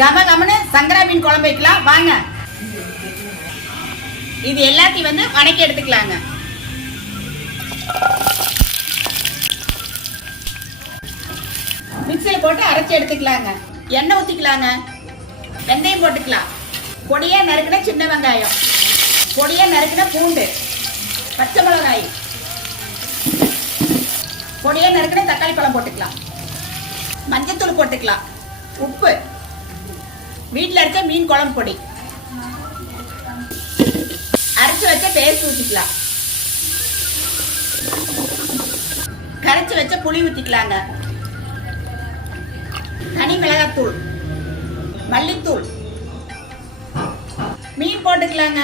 கம கமனு சங்கரா மீன் குழம்பு வைக்கலாம் வாங்க. இது எல்லாத்தையும் வந்து வணக்கி எடுத்துக்கலாங்க. மிக்சியில் போட்டு அரைச்சி எடுத்துக்கலாங்க. எண்ணெய் ஊற்றிக்கலாங்க. வெந்தயம் போட்டுக்கலாம். பொடியாக நறுக்கின சின்ன வெங்காயம், பொடியாக நறுக்கின பூண்டு, பச்சை மிளகாய், பொடியாக நறுக்கின தக்காளி பழம் போட்டுக்கலாம். மஞ்சத்தூள் போட்டுக்கலாம். உப்பு, வீட்டில் அரைச்ச மீன் குழம்பு பொடி, அரைச்சி வச்ச பேஸ்ட் ஊற்றிக்கலாம். கரைச்சி வச்ச புளி ஊற்றிக்கலாங்க. தனி மிளகாத்தூள், மல்லித்தூள், மீன் போட்டுக்கலாங்க.